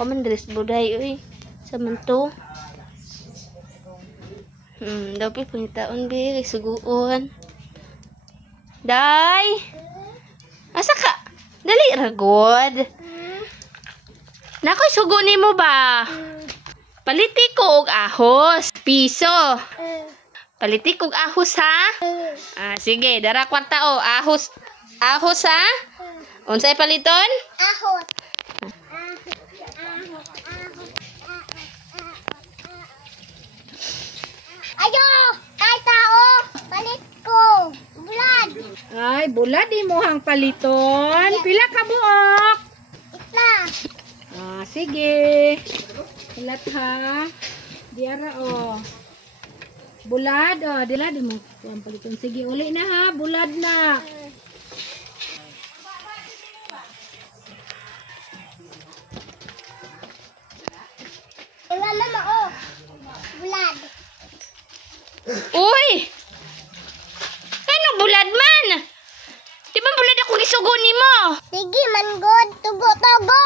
Ako man dress buday, uy. Samanto. Dapat punitaon, be. Kay suguon. Day! Asa ka? Dali, ragod. Nakoy, sugunin mo ba? Paliti ko og ahos. Piso. Paliti ko og ahos, ha? Sige, dara kwarta, o. Ahos. Ahos, ha? Unsay paliton? Ahot. Ayo! Ay, tao! Palit ko! Bulad! Ay, bulad imuhang paliton. Pila ka buok? Itna! Sige. Ulat ha. Diara Bulad dila di mo ang paliton. Sige, uli na ha. Bulad na. Iwan mama, Bulad. Uy! Ano bulad man? Di ba bulad ako gisugunin mo? Sige, manggod. Tugo-tugo!